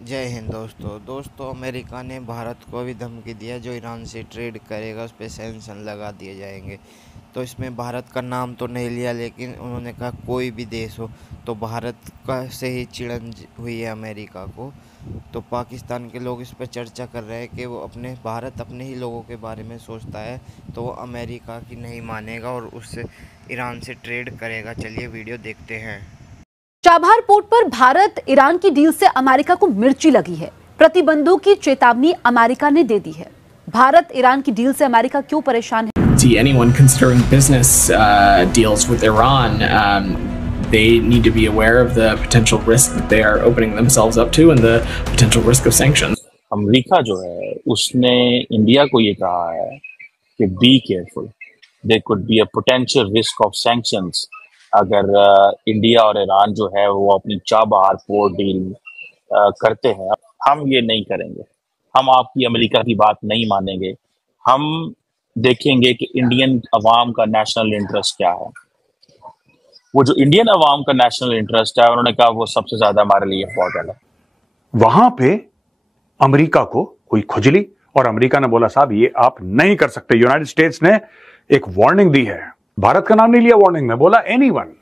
जय हिंद दोस्तों अमेरिका ने भारत को भी धमकी दिया, जो ईरान से ट्रेड करेगा उस पर सैंक्शन लगा दिए जाएंगे। तो इसमें भारत का नाम तो नहीं लिया, लेकिन उन्होंने कहा कोई भी देश हो। तो भारत का से ही चिड़न हुई है अमेरिका को। तो पाकिस्तान के लोग इस पर चर्चा कर रहे हैं कि वो भारत अपने ही लोगों के बारे में सोचता है, तो वो अमेरिका की नहीं मानेगा और उससे ईरान से ट्रेड करेगा। चलिए वीडियो देखते हैं। चाबहार पोर्ट पर भारत ईरान की डील से अमेरिका को मिर्ची लगी है। प्रतिबंधों की चेतावनी अमेरिका ने दे दी है। भारत ईरान की डील से अमेरिका क्यों परेशान है? See, anyone considering business deals with Iran, they need to be aware of the potential risk that they are opening themselves up to and the potential risk of sanctions. America जो है उसने India को ये कहा है कि be careful, there could be a potential risk of sanctions अगर India और ईरान जो है वो अपनी चाबहार पोर्ट डील करते हैं। हम ये नहीं करेंगे, हम आपकी अमेरिका की बात नहीं मानेंगे। हम देखेंगे कि इंडियन अवाम का नेशनल इंटरेस्ट क्या है। वो जो इंडियन अवाम का नेशनल इंटरेस्ट है, उन्होंने कहा वो सबसे ज्यादा हमारे लिए इम्पोर्टेंट है। वहां पे अमेरिका को कोई खुजली और अमेरिका ने बोला साहब ये आप नहीं कर सकते। यूनाइटेड स्टेट्स ने एक वार्निंग दी है, भारत का नाम नहीं लिया वार्निंग में, बोला एनीवन,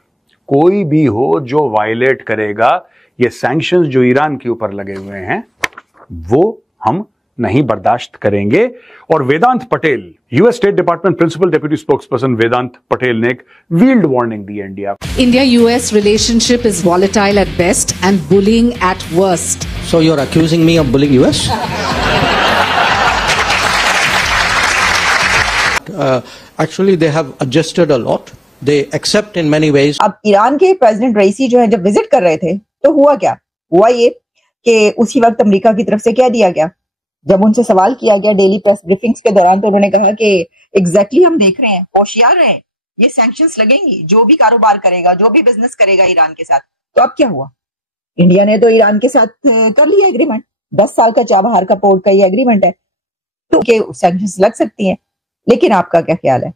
कोई भी हो जो वायलेट करेगा ये सैंक्शंस जो ईरान के ऊपर लगे हुए हैं वो हम नहीं बर्दाश्त करेंगे। और Vedant Patel, US State Department principal deputy spokesperson Vedant Patel ने एक व्हील्ड वार्निंग दी है India. India-US relationship is volatile at best and bullying at worst. So you're accusing me of bullying US? Actually, they have adjusted a lot. They accept in many ways. अब Iran के president रईसी जो है जब visit कर रहे थे तो हुआ क्या? हुआ ये कि उसी वक्त अमेरिका की तरफ से क्या दिया गया, जब उनसे सवाल किया गया डेली प्रेस ब्रीफिंग्स के दौरान, तो उन्होंने कहा कि एग्जैक्टली हम देख रहे हैं, होशियार रहे, ये सैंक्शंस लगेंगी, जो भी कारोबार करेगा, जो भी बिजनेस करेगा ईरान के साथ। तो अब क्या हुआ? इंडिया ने तो ईरान के साथ कर लिया एग्रीमेंट, 10 साल का चाबहार का पोर्ट का ये एग्रीमेंट है, तो सैंक्शंस लग सकती हैं। लेकिन आपका क्या ख्याल है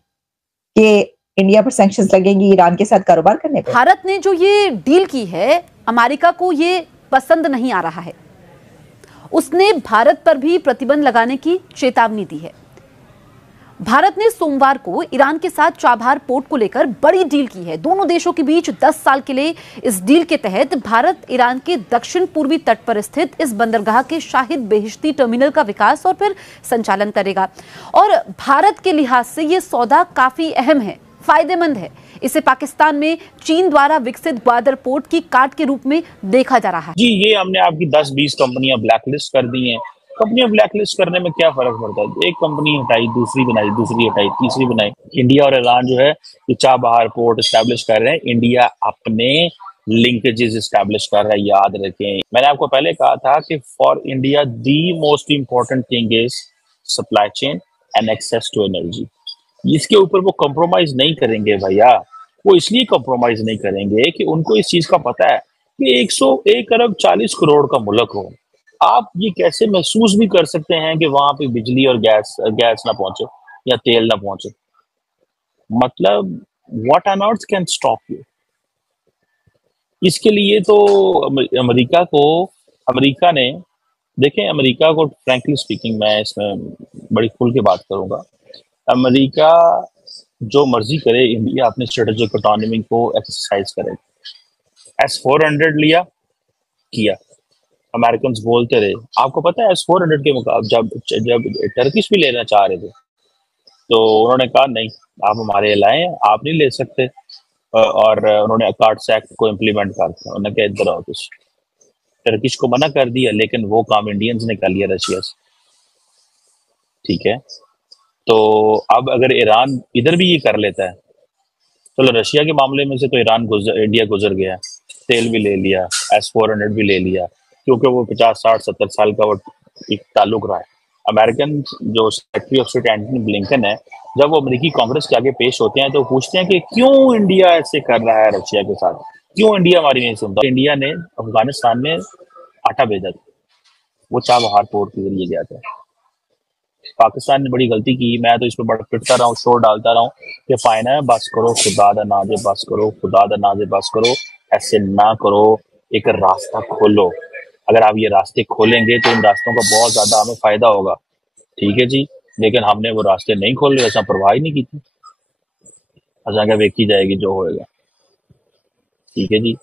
कि इंडिया पर सैंक्शंस लगेंगी ईरान के साथ कारोबार करने पर? भारत ने जो ये डील की है, अमेरिका को ये पसंद नहीं आ रहा है। उसने भारत पर भी प्रतिबंध लगाने की चेतावनी दी है। भारत ने सोमवार को ईरान के साथ चाबहार पोर्ट को लेकर बड़ी डील की है। दोनों देशों के बीच 10 साल के लिए इस डील के तहत भारत ईरान के दक्षिण पूर्वी तट पर स्थित इस बंदरगाह के शाहिद बेहिश्ती टर्मिनल का विकास और फिर संचालन करेगा। और भारत के लिहाज से यह सौदा काफी अहम है, फायदेमंद है। इसे पाकिस्तान में चीन द्वारा विकसित ग्वादर पोर्ट की काट के रूप में देखा जा रहा है। जी, ये हमने आपकी 10-20 कंपनियां ब्लैकलिस्ट कर दी हैं। कंपनियां ब्लैकलिस्ट करने में क्या फर्क पड़ता है? एक कंपनी हटाई, दूसरी बनाई, दूसरी हटाई, तीसरी बनाई। इंडिया और ईरान जो है ये चाबहार पोर्ट स्टैब्लिश कर रहे हैं। इंडिया अपने लिंकेजेस स्टैब्लिश कर रहा है, याद रखें। मैंने आपको पहले कहा था कि for India the most important thing is supply chain and access to energy. इसके ऊपर वो कॉम्प्रोमाइज नहीं करेंगे भैया। वो इसलिए कॉम्प्रोमाइज नहीं करेंगे कि उनको इस चीज का पता है कि 101 अरब 40 करोड़ का मुल्क हो। आप ये कैसे महसूस भी कर सकते हैं कि वहां पे बिजली और गैस ना पहुंचे या तेल ना पहुंचे? मतलब what on earth can stop you? इसके लिए तो अमेरिका ने, देखें, अमेरिका को फ्रैंकली स्पीकिंग, मैं इसमें बड़ी खुल के बात करूंगा, अमेरिका जो मर्जी करे, इंडिया अपने स्ट्रेटेजिक ऑटोनॉमी को एक्सरसाइज करे। S-400 लिया, किया, अमेरिकन बोलते रहे। आपको पता है S-400 के मुकाबले जब टर्किश भी लेना चाह रहे थे तो उन्होंने कहा नहीं, आप हमारे लाए, आप नहीं ले सकते। और उन्होंने अकार्ड्स एक्ट को इम्प्लीमेंट कर दिया। उन्होंने कहा इधर आओ, कुछ टर्किश को मना कर दिया, लेकिन वो काम इंडियंस ने कर लिया रशिया से। ठीक है, तो अब अगर ईरान इधर भी ये कर लेता है, चलो रशिया के मामले में से तो इंडिया गुजर गया, तेल भी ले लिया, S-400 भी ले लिया, क्योंकि वो 50, 60, 70 साल का वो एक ताल्लुक रहा है। अमेरिकन जो secretary of state Antony Blinken है, जब वो अमेरिकी कांग्रेस के आगे पेश होते हैं तो पूछते हैं कि क्यों इंडिया ऐसे कर रहा है रशिया के साथ, क्यों इंडिया हमारी नहीं सुनता। इंडिया ने अफगानिस्तान में आटा भेजा था, वो चाबहार पोर्ट के जरिए गया था। पाकिस्तान ने बड़ी गलती की। मैं तो इस पर बड़ा पिटता रहा हूँ, शोर डालता रहा हूँ कि फाइन है, बस करो, खुदा दा नाजे बस करो, खुदा दा नाजे बस करो, ऐसे ना करो, एक रास्ता खोलो। अगर आप ये रास्ते खोलेंगे तो इन रास्तों का बहुत ज्यादा हमें फायदा होगा, ठीक है जी। लेकिन हमने वो रास्ते नहीं खोले, ऐसा परवाह ही नहीं की थी, अचानक वेखी जाएगी जो होएगा, ठीक है जी।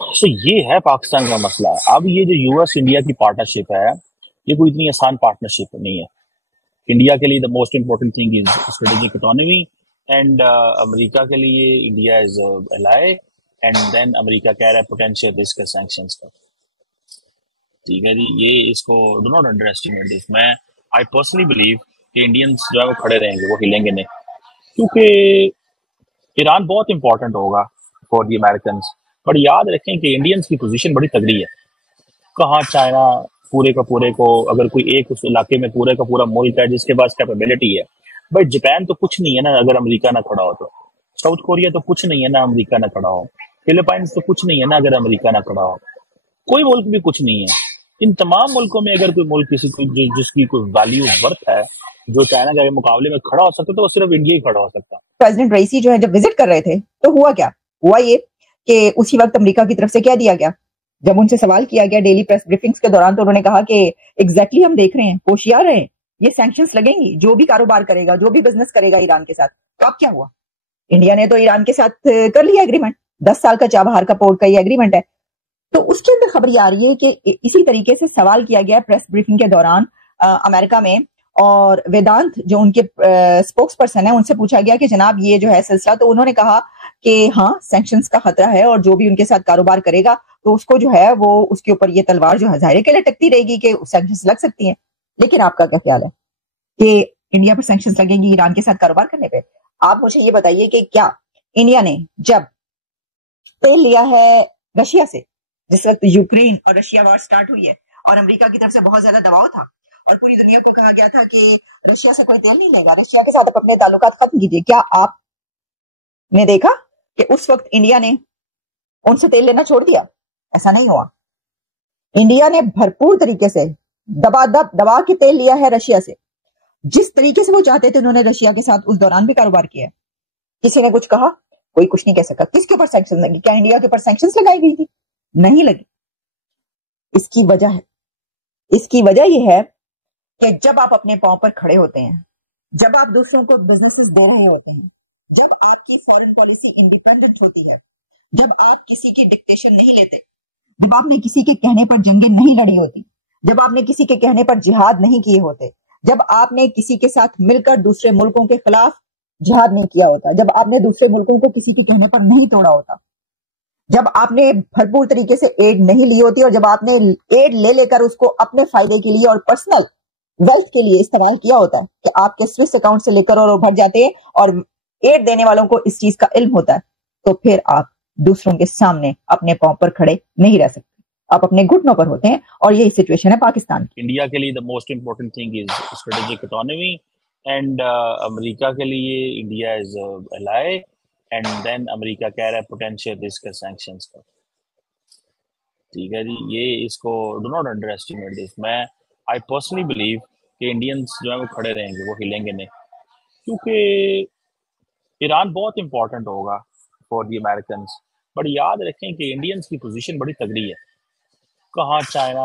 तो ये है पाकिस्तान का मसला। अब ये जो यूएस इंडिया की पार्टनरशिप है, ये कोई इतनी आसान पार्टनरशिप नहीं है। इंडिया के लिए the most important thing is strategic economy, and America के लिए India is ally, and then America कह रहा है पोटेंशियल रिस्क सैंक्शंस का, ठीक है जी। ये इसको do not under estimate this. मैं आई पर्सनली बिलीव कि इंडियंस जो है वो खड़े रहेंगे, वो हिलेंगे नहीं, क्योंकि ईरान बहुत इंपॉर्टेंट होगा फॉर दी अमेरिकन। बट याद रखें कि इंडियंस की पोजीशन बड़ी तगड़ी है। कहाँ चाइना पूरे का पूरे को, अगर कोई एक उस इलाके में पूरे का पूरा मुल्क है जिसके पास कैपेबिलिटी है, बट जापान तो कुछ नहीं है ना अगर अमेरिका ना खड़ा हो तो। साउथ कोरिया तो कुछ नहीं है ना अमेरिका ना खड़ा हो। फिलीपाइंस तो कुछ नहीं है ना अगर अमेरिका ना खड़ा हो। कोई मुल्क भी कुछ नहीं है। इन तमाम मुल्कों में अगर कोई मुल्क किसी को जिसकी कोई वैल्यू वर्थ है, जो चाइना के मुकाबले में खड़ा हो सकता है, तो वो सिर्फ इंडिया ही खड़ा हो सकता है। प्रेसिडेंट रईसी जो है जब विजिट कर रहे थे तो हुआ क्या? हुआ ये कि उसी वक्त अमेरिका की तरफ से क्या दिया गया। जब उनसे सवाल किया गया डेली प्रेस ब्रीफिंग्स के दौरान, तो उन्होंने कहा कि एग्जैक्टली हम देख रहे हैं, होशियार रहे, ये सैंक्शंस लगेंगी, जो भी कारोबार करेगा, जो भी बिजनेस करेगा ईरान के साथ। तो अब क्या हुआ? इंडिया ने तो ईरान के साथ कर लिया एग्रीमेंट, 10 साल का चाबहार का पोर्ट का ये एग्रीमेंट है। तो उसके अंदर खबर आ रही है कि इसी तरीके से सवाल किया गया प्रेस ब्रीफिंग के दौरान अमेरिका में, और वेदांत जो उनके स्पोक्स पर्सन है, उनसे पूछा गया कि जनाब ये जो है सिलसिला, तो उन्होंने कहा कि हाँ सैंक्शंस का खतरा है, और जो भी उनके साथ कारोबार करेगा तो उसको जो है वो उसके ऊपर ये तलवार जो है ज़ाहिर के लटकती रहेगी कि सैंक्शंस लग सकती हैं। लेकिन आपका क्या ख्याल है कि इंडिया पर सैंक्शंस लगेंगी ईरान के साथ कारोबार करने पे? आप मुझे ये बताइए कि क्या इंडिया ने जब तेल लिया है रशिया से, जिस वक्त यूक्रेन और रशिया वॉर स्टार्ट हुई है और अमेरिका की तरफ से बहुत ज्यादा दबाव था और पूरी दुनिया को कहा गया था कि रशिया से कोई तेल नहीं लेगा, रशिया के साथ अपने ताल्लुकात खत्म कीजिए, क्या आपने देखा कि उस वक्त इंडिया ने उनसे तेल लेना छोड़ दिया? ऐसा नहीं हुआ। इंडिया ने भरपूर तरीके से दबा के तेल लिया है रशिया से। जिस तरीके से वो चाहते थे उन्होंने रशिया के साथ उस दौरान भी कारोबार किया। किसी ने कुछ कहा? कोई कुछ नहीं कह सका। किसके ऊपर सैंक्शन लगी? क्या इंडिया के ऊपर सैंक्शंस लगाई गई थी? नहीं लगी। इसकी वजह यह है कि जब आप अपने पांव पर खड़े होते हैं, जब आप दूसरों को बिजनेसेस दे रहे होते हैं, जब आपकी फॉरेन पॉलिसी इंडिपेंडेंट होती है, जब आप किसी की डिक्टेशन नहीं लेते, जब आपने किसी के कहने पर जंगें नहीं लड़ी होती, जब आपने किसी के कहने पर जिहाद नहीं किए होते, जब आपने किसी के साथ मिलकर दूसरे मुल्कों के खिलाफ जिहाद नहीं किया होता, जब आपने दूसरे मुल्कों को किसी के कहने पर नहीं तोड़ा होता, जब आपने भरपूर तरीके से एड नहीं ली होती, और जब आपने एड ले लेकर उसको अपने फायदे के लिए और पर्सनल वेल्थ के लिए इस्तेमाल किया होता है कि आपके स्विस अकाउंट से लेकर और भर जाते हैं, और एड देने वालों को इस चीज का इल्म होता है, तो फिर आप दूसरों के सामने अपने पांव पर खड़े नहीं रह सकते, आप अपने घुटनों पर होते हैं। और यही सिचुएशन है पाकिस्तान की। इंडिया के लिए the most important thing is strategic economy, and America के लिए India is ally, and then America कह रहा है पोटेंशियल रिस्क सैंक्शंस का, ठीक है जी। ये इसको do not under estimate this. मैं आई पर्सनली बिलीव कि इंडियंस जो है वो खड़े रहेंगे, वो हिलेंगे नहीं, क्योंकि ईरान बहुत इंपॉर्टेंट होगा फॉर दी अमेरिकन। बट याद रखें कि इंडियंस की पोजीशन बड़ी तगड़ी है। कहाँ चाइना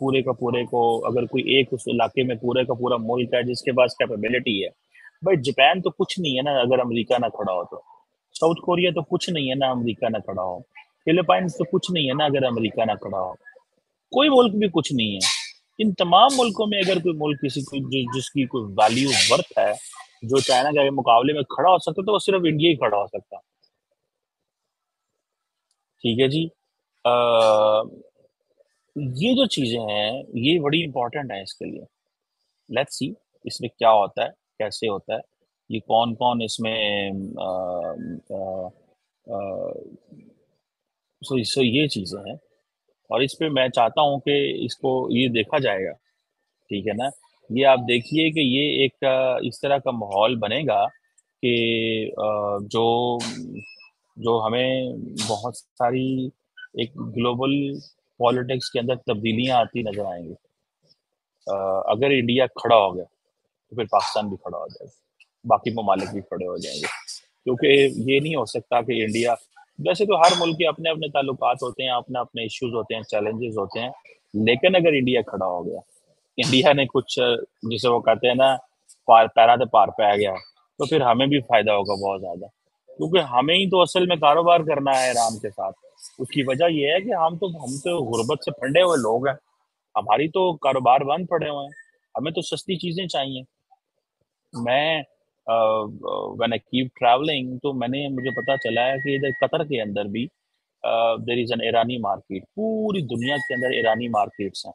पूरे का पूरे को, अगर कोई एक उस इलाके में पूरे का पूरा मुल्क है जिसके पास कैपेबिलिटी है, बट जापान तो कुछ नहीं है ना अगर अमेरिका ना खड़ा हो तो। साउथ कोरिया तो कुछ नहीं है ना अमेरिका ना खड़ा हो। फिलीपाइंस तो कुछ नहीं है ना अगर अमेरिका ना खड़ा हो। कोई मुल्क भी कुछ नहीं है। इन तमाम मुल्कों में अगर कोई मुल्क किसी को जिसकी कोई वैल्यू वर्थ है, जो चाइना के मुकाबले में खड़ा हो सकता है, तो वो सिर्फ इंडिया ही खड़ा हो सकता है, ठीक है जी। ये जो चीजें हैं ये बड़ी इंपॉर्टेंट है इसके लिए। लेट्स सी इसमें क्या होता है, कैसे होता है, ये कौन कौन इसमें सो ये चीजें हैं, और इस पे मैं चाहता हूँ कि इसको ये देखा जाएगा, ठीक है ना। ये आप देखिए कि ये एक इस तरह का माहौल बनेगा कि जो जो हमें बहुत सारी एक ग्लोबल पॉलिटिक्स के अंदर तब्दीलियां आती नजर आएंगी। अगर इंडिया खड़ा हो गया तो फिर पाकिस्तान भी खड़ा हो जाएगा, बाकी ममालिक भी खड़े हो जाएंगे, क्योंकि ये नहीं हो सकता कि इंडिया वैसे तो हर मुल्क के अपने अपने ताल्लुकात होते हैं, अपने अपने इश्यूज होते हैं, चैलेंजेस होते हैं, लेकिन अगर इंडिया खड़ा हो गया, इंडिया ने कुछ जिसे वो कहते हैं ना पार पैरा तो पार पे आ गया, तो फिर हमें भी फायदा होगा बहुत ज्यादा, क्योंकि हमें ही तो असल में कारोबार करना है ईरान के साथ। उसकी वजह यह है कि हम तो गुर्बत से फंडे हुए लोग हैं, हमारी तो कारोबार बंद पड़े हुए हैं, हमें तो सस्ती चीजें चाहिए। मैं व्हेन आई कीप ट्रैवलिंग तो मुझे पता चला है कि इधर कतर के अंदर भी देयर इज एन ईरानी मार्केट, पूरी दुनिया के अंदर ईरानी मार्केट्स हैं।